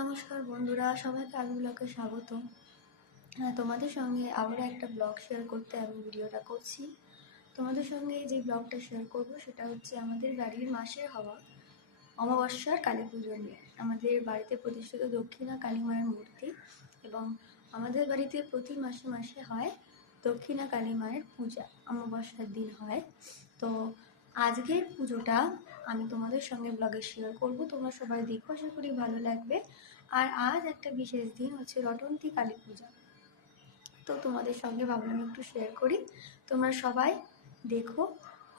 নমস্কার বন্ধুরা, সবাইকে আলু ব্লগে স্বাগত। তোমাদের সঙ্গে আবারও একটা ব্লগ শেয়ার করতে আমি ভিডিওটা করছি। তোমাদের সঙ্গে যে ব্লগটা শেয়ার করব সেটা হচ্ছে আমাদের বাড়ির মাসের হওয়া অমাবস্যার কালী পুজো নিয়ে। আমাদের বাড়িতে প্রতিষ্ঠিত দক্ষিণা কালী মায়ের মূর্তি এবং আমাদের বাড়িতে প্রতি মাসে মাসে হয় দক্ষিণা কালী মায়ের পূজা, অমাবস্যার দিন হয়। তো আজকের পুজোটা আমি তোমাদের সঙ্গে ব্লগে শেয়ার করব, তোমরা সবাই দেখো, আশা করি ভালো লাগবে। আর আজ একটা বিশেষ দিন হচ্ছে রটন্তী কালী পূজা, তো তোমাদের সঙ্গে ভাবলাম একটু শেয়ার করি। তোমরা সবাই দেখো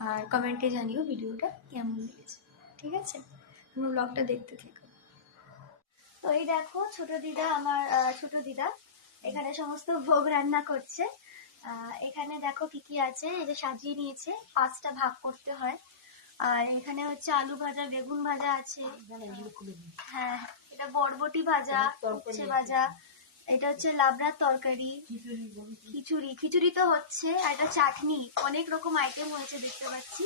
আর কমেন্টে জানিও ভিডিওটা কেমন লেগেছে, ঠিক আছে? তোমরা ব্লগটা দেখতে থেকো। তো এই দেখো ছোট দিদা, আমার ছোট দিদা এখানে সমস্ত ভোগ রান্না করছে। এখানে দেখো কি কি আছে, এই যে সাজিয়ে নিয়েছে, 5টা ভাগ করতে হয়। আর এখানে হচ্ছে আলু ভাজা, বেগুন ভাজা আছে, হ্যাঁ এটা বরবটি ভাজা, উচ্ছে ভাজা, এটা হচ্ছে লাবড়ার তরকারি, খিচুড়ি তো হচ্ছে, আর এটা চাটনি, অনেক রকম আইটেম হয়েছে দেখতে পাচ্ছি।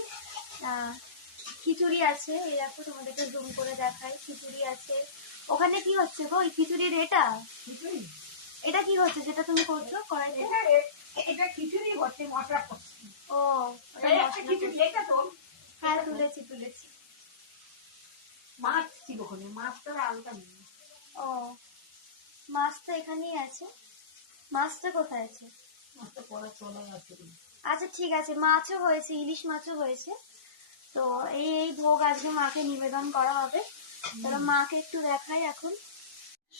খিচুড়ি আছে, এই দেখো তোমাদেরকে জুম করে দেখাই, খিচুড়ি আছে। ওখানে কি হচ্ছে গো, এই খিচুড়ির এটা কি হচ্ছে যেটা তুমি করছো কড়াইতে? এটা খিচুড়ি হচ্ছে, মশলা করছি। ও এটা তো হ্যাঁ, তুলেছি। মাছ ছিল ওখানে, মাছটা আলুটা নেই। ও মাছ তো এখানেই আছে, মাছটা কোথায় আছে? মাছটা পড়া চলা আছে। আচ্ছা ঠিক আছে, মাছও হয়েছে, ইলিশ মাছও হয়েছে। তো এই ভোগ আজকে মাকে নিবেদন করা হবে। তাহলে মাকে একটু দেখাই এখন।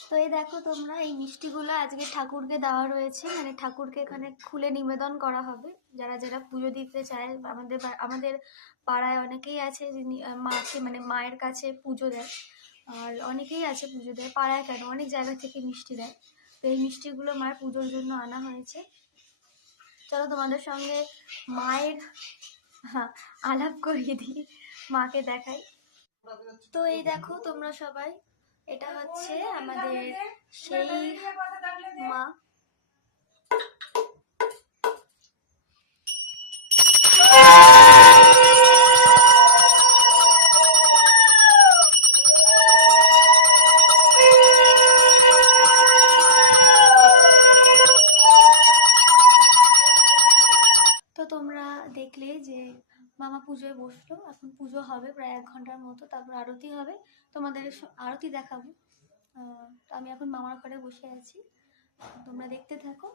তো এই দেখো তোমরা, এই মিষ্টিগুলো আজকে ঠাকুরকে দেওয়া রয়েছে, মানে ঠাকুরকে এখানে খুলে নিবেদন করা হবে। যারা যারা পুজো দিতে চায়, আমাদের পাড়ায় অনেকেই আছে যিনি মাকে, মানে মায়ের কাছে পুজো দেয়। আর অনেকেই আছে পুজো দেয়, পাড়ায় কেন অনেক জায়গা থেকে মিষ্টি দেয়। তো এই মিষ্টিগুলো মায়ের পুজোর জন্য আনা হয়েছে। চলো তোমাদের সঙ্গে মায়ের আলাপ করিয়ে দিই, মাকে দেখাই। তো এই দেখো তোমরা সবাই, এটা হচ্ছে আমাদের সেই মা। তো তোমরা দেখলে যে মামা পুজোয় বসলো, এখন পুজো হবে প্রায় 1 ঘন্টার মতো, তারপর আরতি হবে। তোমাদের আরতি দেখাবো। তো আমি এখন মামার ঘরে বসে আছি, তোমরা দেখতে থাকো।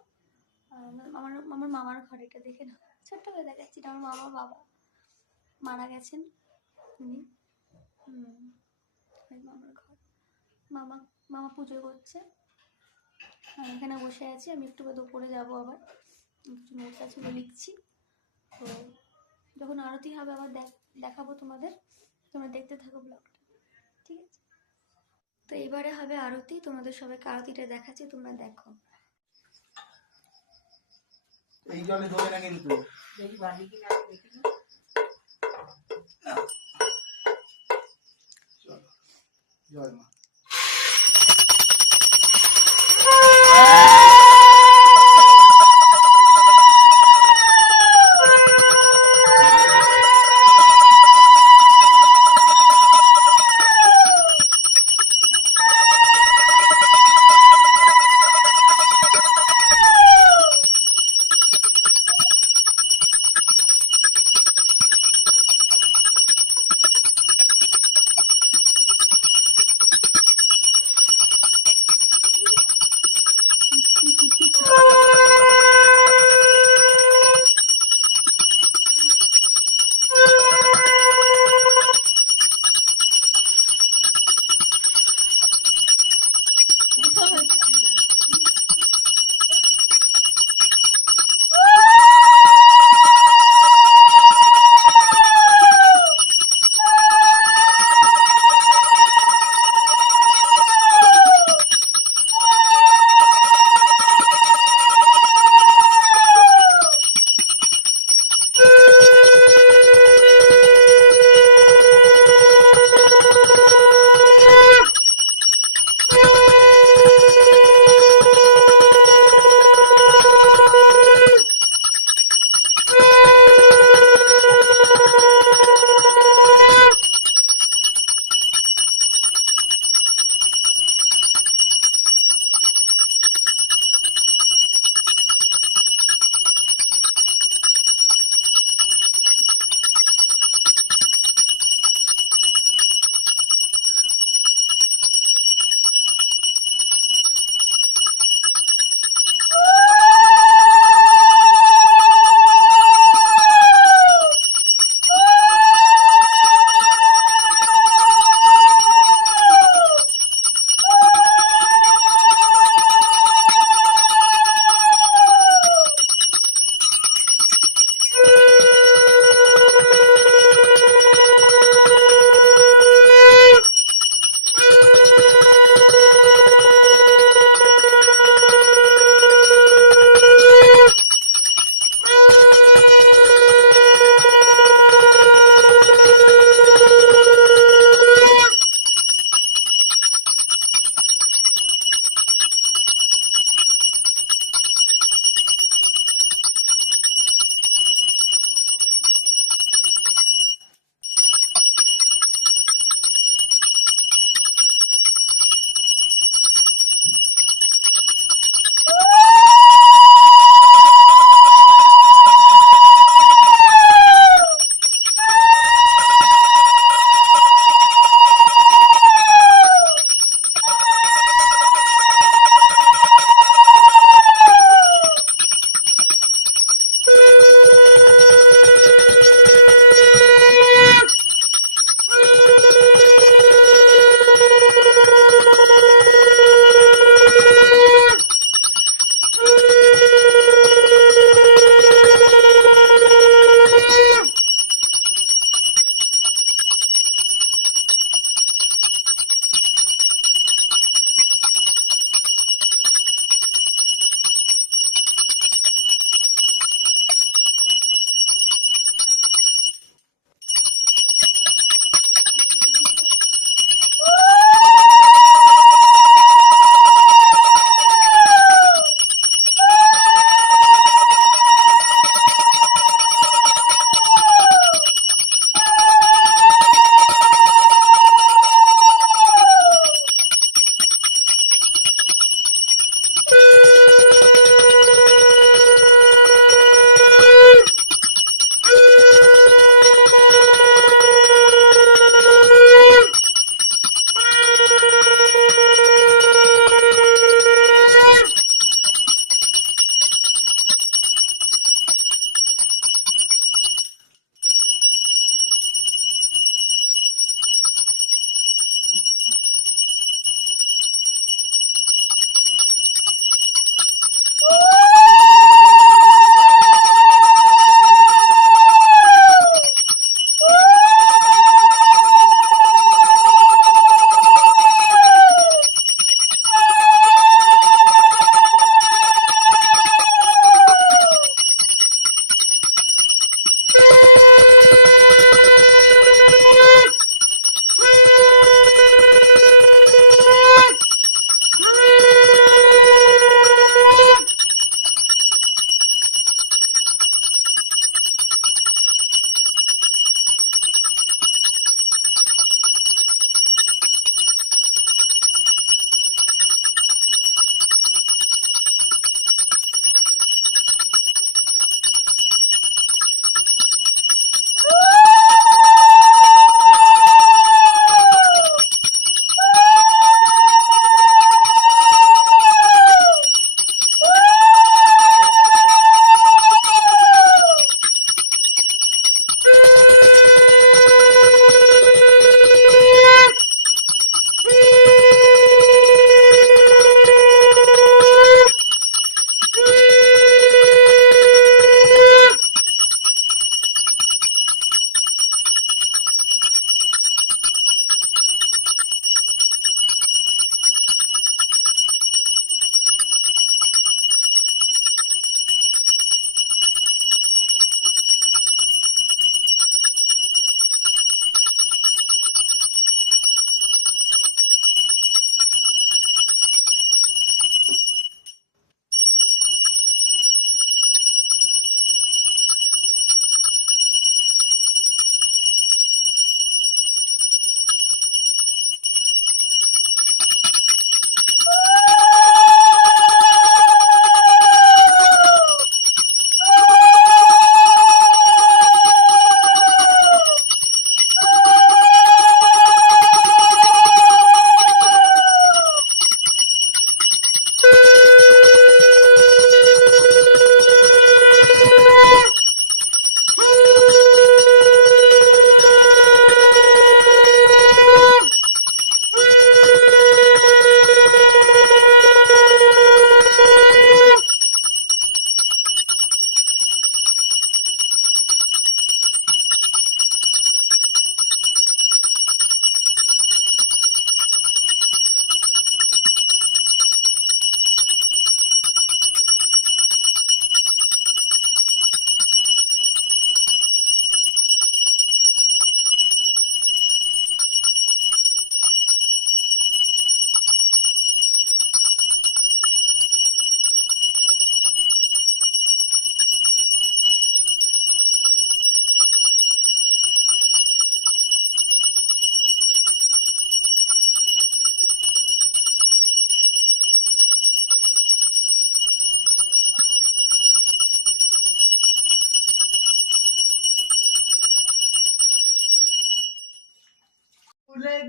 আমার মামার ঘর, এটা দেখে নাও, ছোট্ট করে দেখাচ্ছি, এটা আমার বাবা মারা গেছেন উনি। মামার ঘর, মামা পুজো করছে, আমি এখানে বসে আছি। আমি একটু দুপুরে যাবো, আবার কিছু নোটস আছে লিখছি। তো যখন আরতি হবে আবার দেখাবো তোমাদের, তোমরা দেখতে থাকো ব্লগটা, ঠিক আছে? তো এবারে হবে আরতি, তোমাদের সবাইকে আরতিটা দেখাচ্ছি, তোমরা দেখো। এই জলে ধরে না কিন্তু দেখি বাড়ি কিনা দেখি। জয় মা।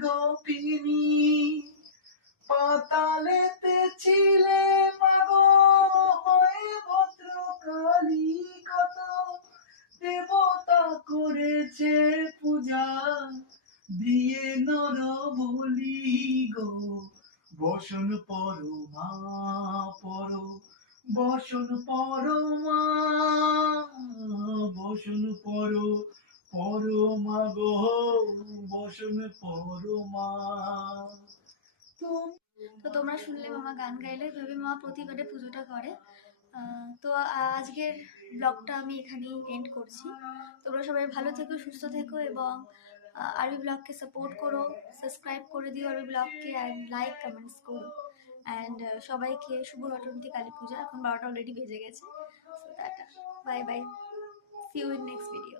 গোপিনী পাতালেতে ছিলে মাগো হয়ে ভদ্রকালী কত দেবতা করেছে পূজা দিয়ে নর বলি গো বসন পরমা পর বসন পরমা বসন পরমা গো বসন পরমা তো তোমরা শুনলে মামা গান গাইলে, ভেবে মামা প্রতিবারে পুজোটা করে। তো আজকের ব্লগটা আমি এখানেই এন্ড করছি। তোমরা সবাই ভালো থেকো, সুস্থ থেকো এবং আরবি ব্লগকে সাপোর্ট করো, সাবস্ক্রাইব করে দিও আরবি ব্লগকে, অ্যান্ড লাইক কমেন্টস করো। অ্যান্ড সবাইকে শুভ রটন্তী কালী পূজা। এখন 12টা অলরেডি বেজে গেছে। So tata, bye bye, see you in next video.